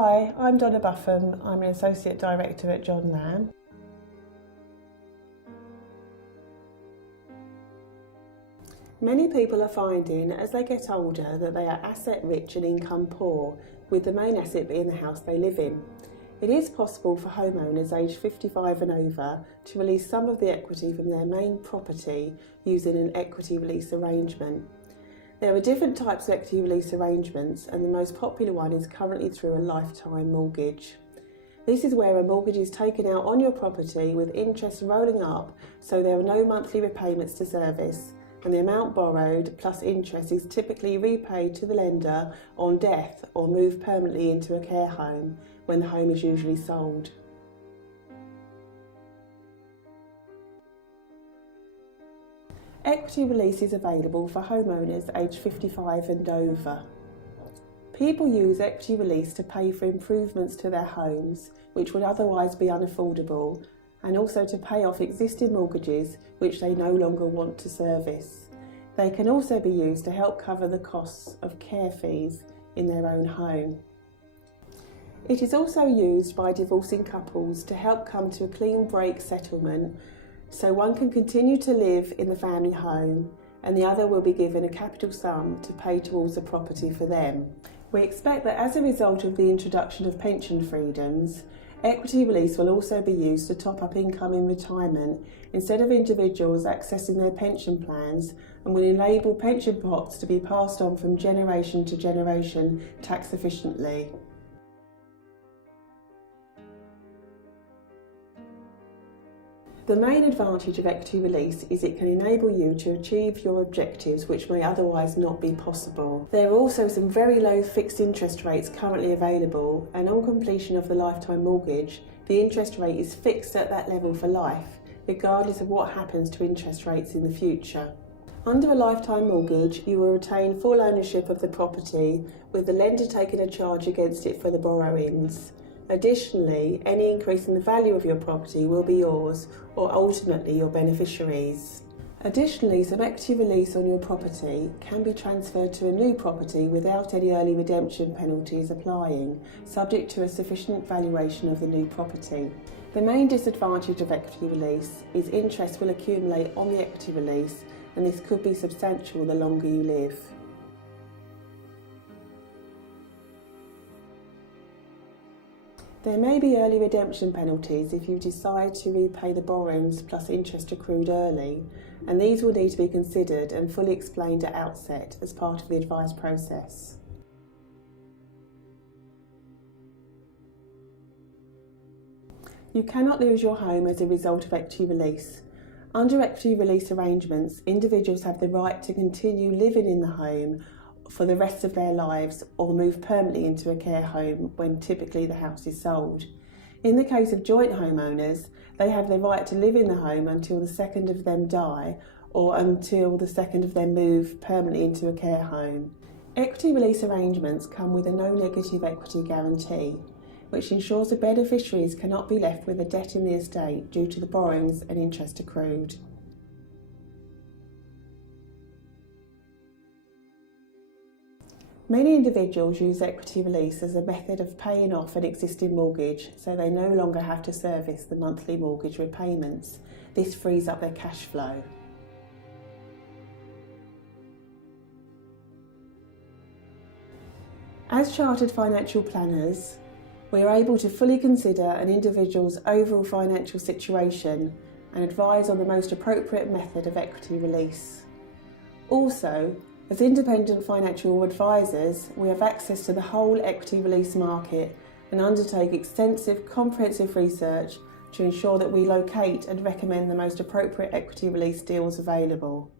Hi, I'm Donna Buffham. I'm an Associate Director at John Lamb. Many people are finding as they get older that they are asset rich and income poor, with the main asset being the house they live in. It is possible for homeowners aged 55 and over to release some of the equity from their main property using an equity release arrangement. There are different types of equity release arrangements, and the most popular one is currently through a lifetime mortgage. This is where a mortgage is taken out on your property with interest rolling up, so there are no monthly repayments to service, and the amount borrowed plus interest is typically repaid to the lender on death or moved permanently into a care home when the home is usually sold. Equity release is available for homeowners aged 55 and over. People use equity release to pay for improvements to their homes which would otherwise be unaffordable, and also to pay off existing mortgages which they no longer want to service. They can also be used to help cover the costs of care fees in their own home. It is also used by divorcing couples to help come to a clean break settlement, so one can continue to live in the family home and the other will be given a capital sum to pay towards the property for them. We expect that as a result of the introduction of pension freedoms, equity release will also be used to top up income in retirement instead of individuals accessing their pension plans, and will enable pension pots to be passed on from generation to generation tax efficiently. The main advantage of equity release is it can enable you to achieve your objectives which may otherwise not be possible. There are also some very low fixed interest rates currently available, and on completion of the lifetime mortgage, the interest rate is fixed at that level for life, regardless of what happens to interest rates in the future. Under a lifetime mortgage, you will retain full ownership of the property, with the lender taking a charge against it for the borrowings. Additionally, any increase in the value of your property will be yours, or ultimately your beneficiaries. Additionally, some equity release on your property can be transferred to a new property without any early redemption penalties applying, subject to a sufficient valuation of the new property. The main disadvantage of equity release is interest will accumulate on the equity release, and this could be substantial the longer you live. There may be early redemption penalties if you decide to repay the borrowings plus interest accrued early, and these will need to be considered and fully explained at outset as part of the advice process. You cannot lose your home as a result of equity release. Under equity release arrangements, individuals have the right to continue living in the home for the rest of their lives or move permanently into a care home when typically the house is sold. In the case of joint homeowners, they have the right to live in the home until the second of them die or until the second of them move permanently into a care home. Equity release arrangements come with a no negative equity guarantee, which ensures the beneficiaries cannot be left with a debt in the estate due to the borrowings and interest accrued. Many individuals use equity release as a method of paying off an existing mortgage, so they no longer have to service the monthly mortgage repayments. This frees up their cash flow. As chartered financial planners, we are able to fully consider an individual's overall financial situation and advise on the most appropriate method of equity release. Also, as independent financial advisors, we have access to the whole equity release market and undertake extensive, comprehensive research to ensure that we locate and recommend the most appropriate equity release deals available.